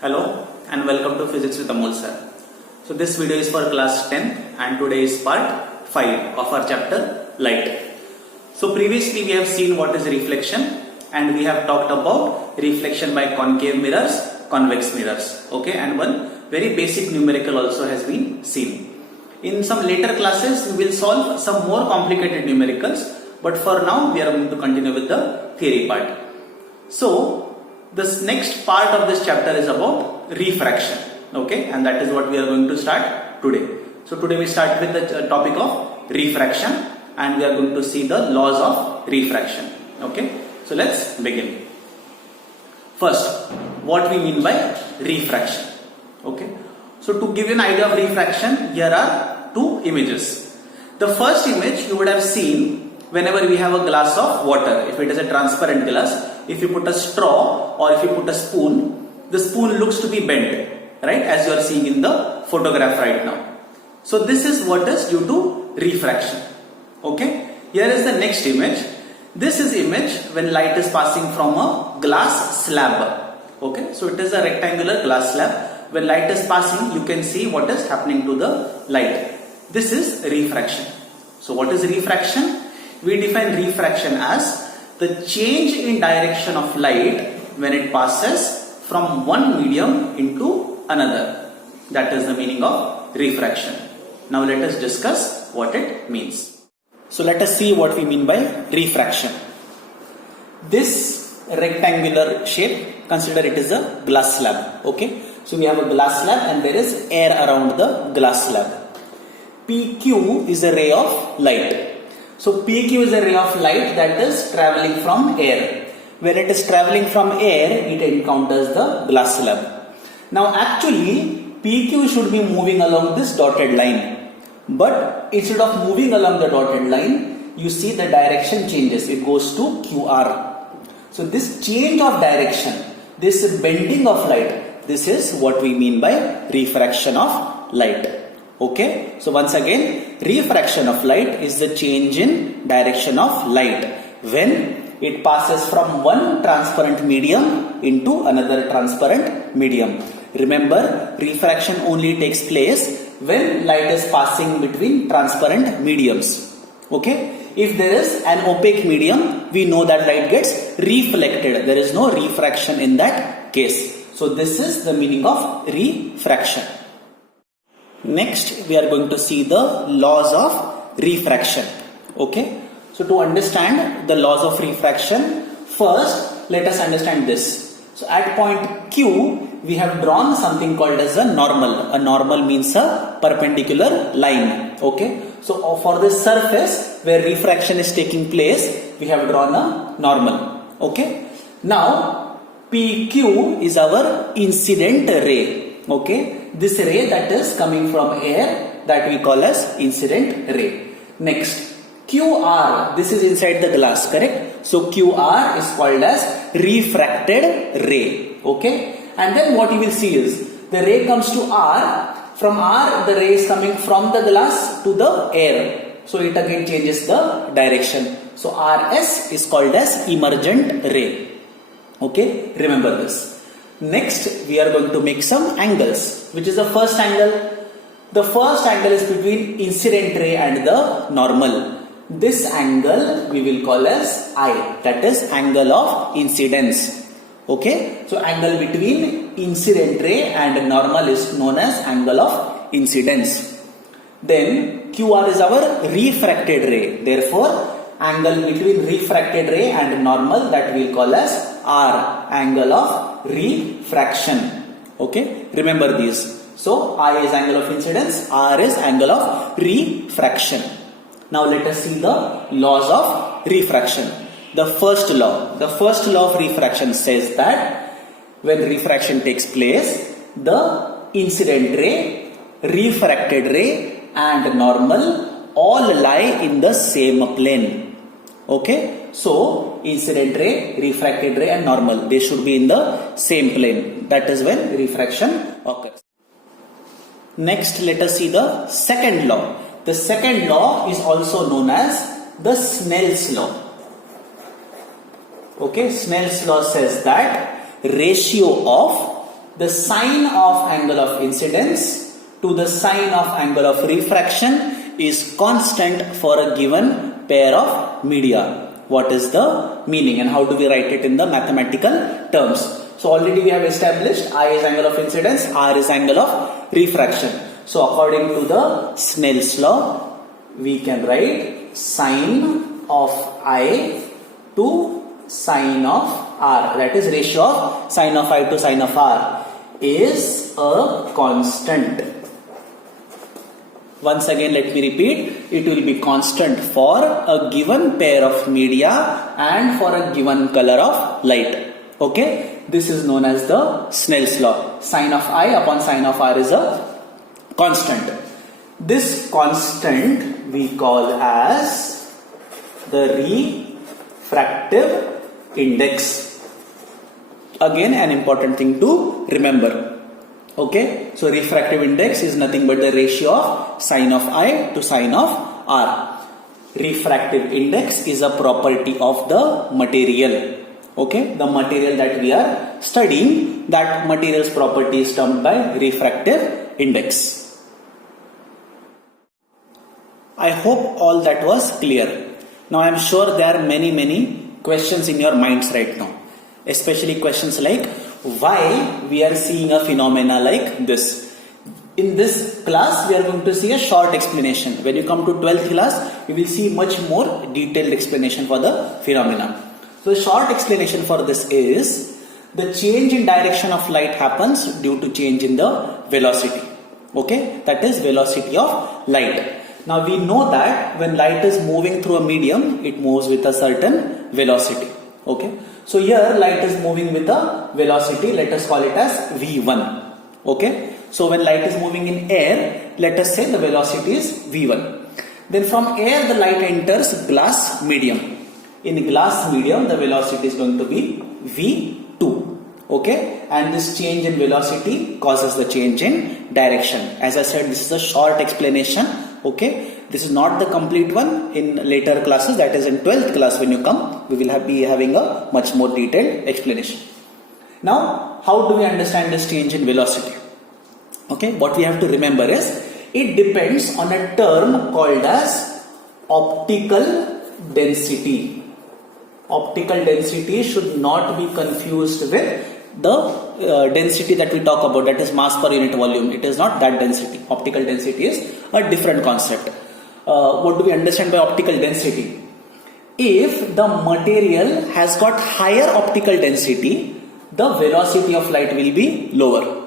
Hello and welcome to Physics with Amol sir. So this video is for class 10 and today is part 5 of our chapter light. So previously we have seen what is reflection and we have talked about reflection by concave mirrors, convex mirrors. Okay, and one very basic numerical also has been seen. In some later classes we will solve some more complicated numericals, but for now we are going to continue with the theory part. So this next part of this chapter is about refraction, okay, and that is what we are going to start today. So today we start with the topic of refraction and we are going to see the laws of refraction. Okay, so let's begin. First, what we mean by refraction. Okay, so to give you an idea of refraction, here are two images. The first image you would have seen whenever we have a glass of water. If it is a transparent glass, if you put a straw or if you put a spoon, the spoon looks to be bent, right, as you are seeing in the photograph right now. So this is what is due to refraction. Okay, here is the next image. This is image when light is passing from a glass slab. Okay, so it is a rectangular glass slab. When light is passing, you can see what is happening to the light. This is refraction. So what is refraction? We define refraction as the change in direction of light when it passes from one medium into another. That is the meaning of refraction. Now let us discuss what it means. So let us see what we mean by refraction. This rectangular shape, consider it is a glass slab. Okay, so we have a glass slab and there is air around the glass slab. PQ is a ray of light. So PQ is a ray of light that is traveling from air. When it is traveling from air, it encounters the glass slab. Now actually, PQ should be moving along this dotted line. But instead of moving along the dotted line, you see the direction changes. It goes to QR. So this change of direction, this bending of light, this is what we mean by refraction of light. Okay, so once again, refraction of light is the change in direction of light when it passes from one transparent medium into another transparent medium. Remember, refraction only takes place when light is passing between transparent mediums. Okay, if there is an opaque medium, we know that light gets reflected. There is no refraction in that case. So this is the meaning of refraction. Next, we are going to see the laws of refraction. Okay, so to understand the laws of refraction, first let us understand this. So at point Q, we have drawn something called as a normal. A normal means a perpendicular line. Okay, so for this surface where refraction is taking place, we have drawn a normal. Okay, now PQ is our incident ray. Okay, this ray that is coming from air, that we call as incident ray. Next, QR, this is inside the glass, correct? So QR is called as refracted ray. Okay, and then what you will see is the ray comes to R. From R, the ray is coming from the glass to the air. So it again changes the direction. So RS is called as emergent ray. Okay, remember this. Next, we are going to make some angles. Which is the first angle? The first angle is between incident ray and the normal. This angle we will call as I. That is angle of incidence. Okay, so angle between incident ray and normal is known as angle of incidence. Then QR is our refracted ray. Therefore, angle between refracted ray and normal, that we will call as R, angle of refraction. Okay, remember these. So I is angle of incidence, R is angle of refraction. Now let us see the laws of refraction. The first law of refraction says that when refraction takes place, the incident ray, refracted ray and normal all lie in the same plane. Okay, so incident ray, refracted ray and normal, they should be in the same plane. That is when refraction occurs. Next, let us see the second law. The second law is also known as the Snell's law. Okay, Snell's law says that ratio of the sine of angle of incidence to the sine of angle of refraction is constant for a given pair of media. What is the meaning and how do we write it in the mathematical terms? So already we have established I is angle of incidence, R is angle of refraction. So according to the Snell's law, we can write sine of I to sine of R, that is ratio of sine of I to sine of R is a constant. Once again, let me repeat, it will be constant for a given pair of media and for a given color of light. Okay, this is known as the Snell's law. Sine of I upon sine of R is a constant. This constant we call as the refractive index. Again, an important thing to remember. Okay, so refractive index is nothing but the ratio of sine of I to sine of R. Refractive index is a property of the material. Okay, the material that we are studying, that material's property is termed by refractive index. I hope all that was clear. Now I am sure there are many questions in your minds right now, especially questions like why we are seeing a phenomena like this. In this class we are going to see a short explanation. When you come to 12th class you will see much more detailed explanation for the phenomena. So the short explanation for this is the change in direction of light happens due to change in the velocity. Okay, that is velocity of light. Now we know that when light is moving through a medium, it moves with a certain velocity. Okay, so here light is moving with a velocity, let us call it as v1. Okay, so when light is moving in air, let us say the velocity is v1. Then from air the light enters glass medium. In glass medium the velocity is going to be v2. Okay, and this change in velocity causes the change in direction. As I said, this is a short explanation. Okay, this is not the complete one. In later classes, that is in 12th class when you come, we will be having a much more detailed explanation. Now, how do we understand this change in velocity? Okay, what we have to remember is it depends on a term called as optical density. Optical density should not be confused with the density that we talk about, that is mass per unit volume. It is not that density. Optical density is a different concept. What do we understand by optical density? If the material has got higher optical density, the velocity of light will be lower.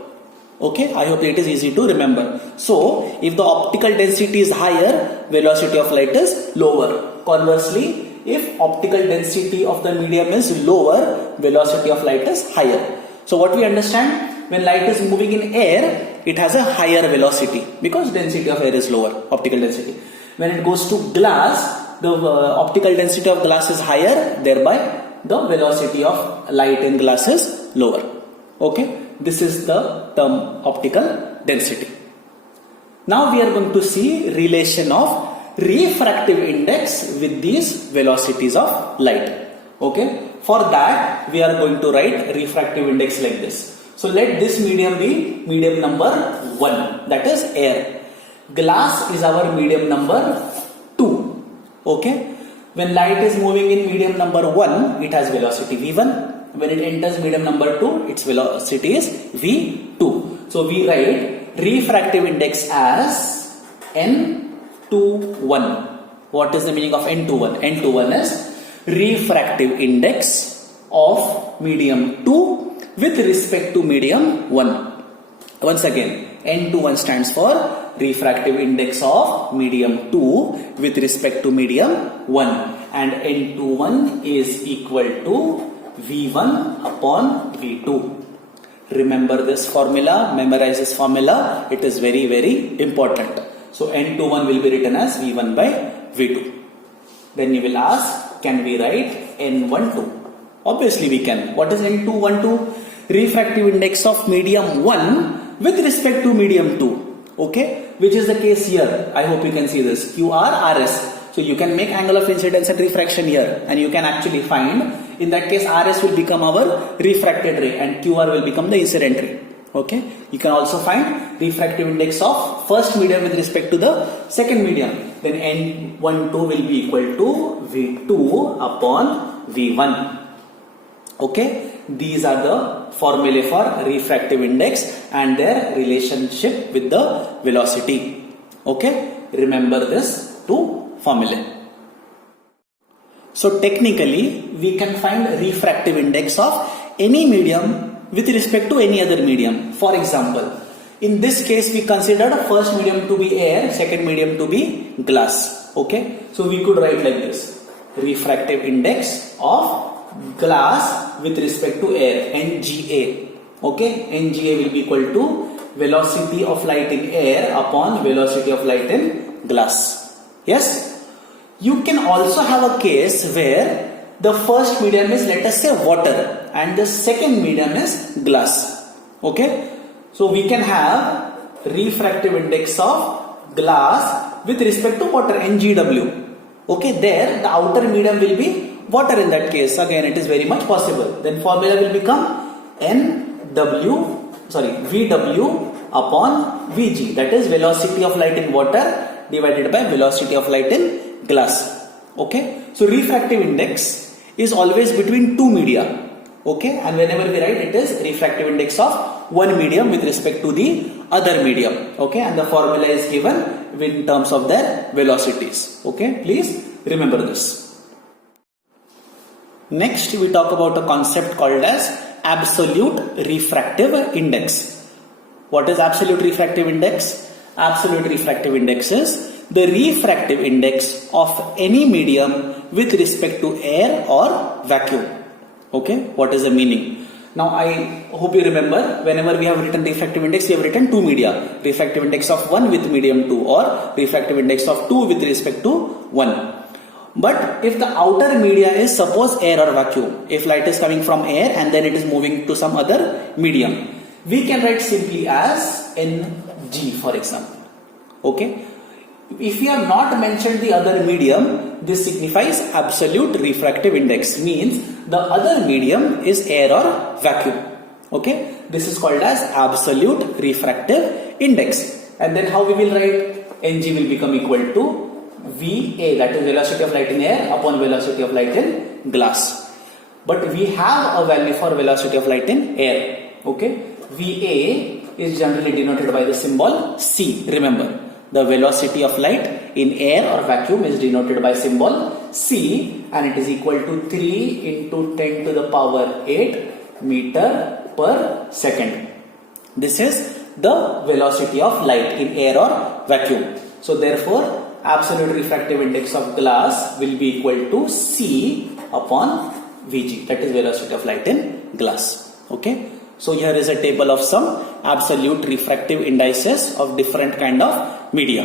Okay, I hope it is easy to remember. So, if the optical density is higher, velocity of light is lower. Conversely, if optical density of the medium is lower, velocity of light is higher. So what we understand, when light is moving in air, it has a higher velocity because density of air is lower, optical density. When it goes to glass, the optical density of glass is higher, thereby the velocity of light in glass is lower. Okay, this is the term optical density. Now we are going to see relation of refractive index with these velocities of light. Okay, for that we are going to write refractive index like this. So let this medium be medium number 1, that is air. Glass is our medium number 2. Okay, when light is moving in medium number 1, it has velocity v1. When it enters medium number 2, its velocity is v2. So we write refractive index as n21. What is the meaning of n21? n21 is refractive index of medium 2 with respect to medium 1. Once again, n21 stands for refractive index of medium 2 with respect to medium 1, and n21 is equal to v1 upon v2. Remember this formula, memorize this formula, it is very important. So n21 will be written as v1 by v2. Then you will ask, can we write n12? Obviously we can. What is n212? Refractive index of medium 1 with respect to medium 2. Okay, which is the case here. I hope you can see this. QR, RS. So you can make angle of incidence and refraction here, and you can actually find, in that case RS will become our refracted ray and QR will become the incident ray. Okay, you can also find refractive index of first medium with respect to the second medium. Then N12 will be equal to V2 upon V1. Okay, these are the formulae for refractive index and their relationship with the velocity. Okay, remember this two formulae. So technically, we can find refractive index of any medium with respect to any other medium. For example, in this case, we considered first medium to be air, second medium to be glass. Okay, so we could write like this: refractive index of glass with respect to air, NGA. Okay, NGA will be equal to velocity of light in air upon velocity of light in glass. Yes, you can also have a case where the first medium is, let us say, water and the second medium is glass. Okay, so we can have refractive index of glass with respect to water, NGW. Okay, there the outer medium will be water in that case. Again, it is very much possible. Then formula will become VW upon Vg, that is velocity of light in water divided by velocity of light in glass. Okay, so refractive index is always between two media. Okay, and whenever we write, it is refractive index of one medium with respect to the other medium. Okay, and the formula is given in terms of their velocities. Okay, please remember this. Next, we talk about a concept called as absolute refractive index. What is absolute refractive index? Absolute refractive index is the refractive index of any medium with respect to air or vacuum. Okay, what is the meaning? Now I hope you remember, whenever we have written refractive index, we have written two media: refractive index of 1 with medium 2 or refractive index of 2 with respect to 1. But if the outer media is, suppose, air or vacuum, if light is coming from air and then it is moving to some other medium, we can write simply as Ng, for example. Okay, if we have not mentioned the other medium, this signifies absolute refractive index, means the other medium is air or vacuum. Okay, this is called as absolute refractive index. And then how we will write? Ng will become equal to Va, that is velocity of light in air upon velocity of light in glass. But we have a value for velocity of light in air. Okay, Va is generally denoted by the symbol C. Remember, the velocity of light in air or vacuum is denoted by symbol C, and it is equal to 3 into 10 to the power 8 meter per second. This is the velocity of light in air or vacuum. So therefore, absolute refractive index of glass will be equal to C upon Vg, that is velocity of light in glass. Okay, so here is a table of some absolute refractive indices of different kind of media.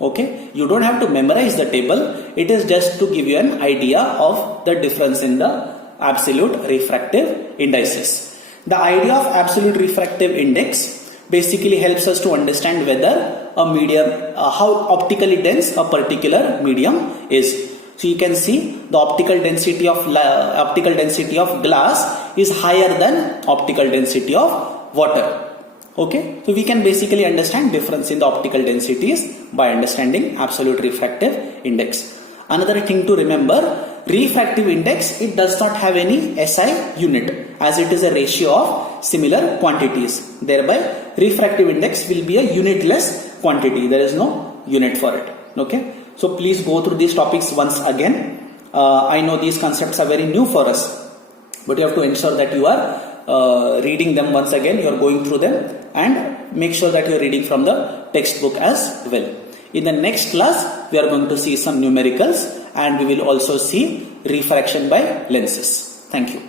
Okay, you don't have to memorize the table, it is just to give you an idea of the difference in the absolute refractive indices. The idea of absolute refractive index basically helps us to understand whether a medium, how optically dense a particular medium is. So you can see the optical density of glass is higher than optical density of water. Okay, so we can basically understand difference in the optical densities by understanding absolute refractive index. Another thing to remember, refractive index, it does not have any SI unit, as it is a ratio of similar quantities. Thereby, refractive index will be a unitless quantity. There is no unit for it. Okay, so please go through these topics once again. I know these concepts are very new for us, but you have to ensure that you are reading them once again, you are going through them, and make sure that you are reading from the textbook as well. In the next class, we are going to see some numericals, and we will also see refraction by lenses. Thank you.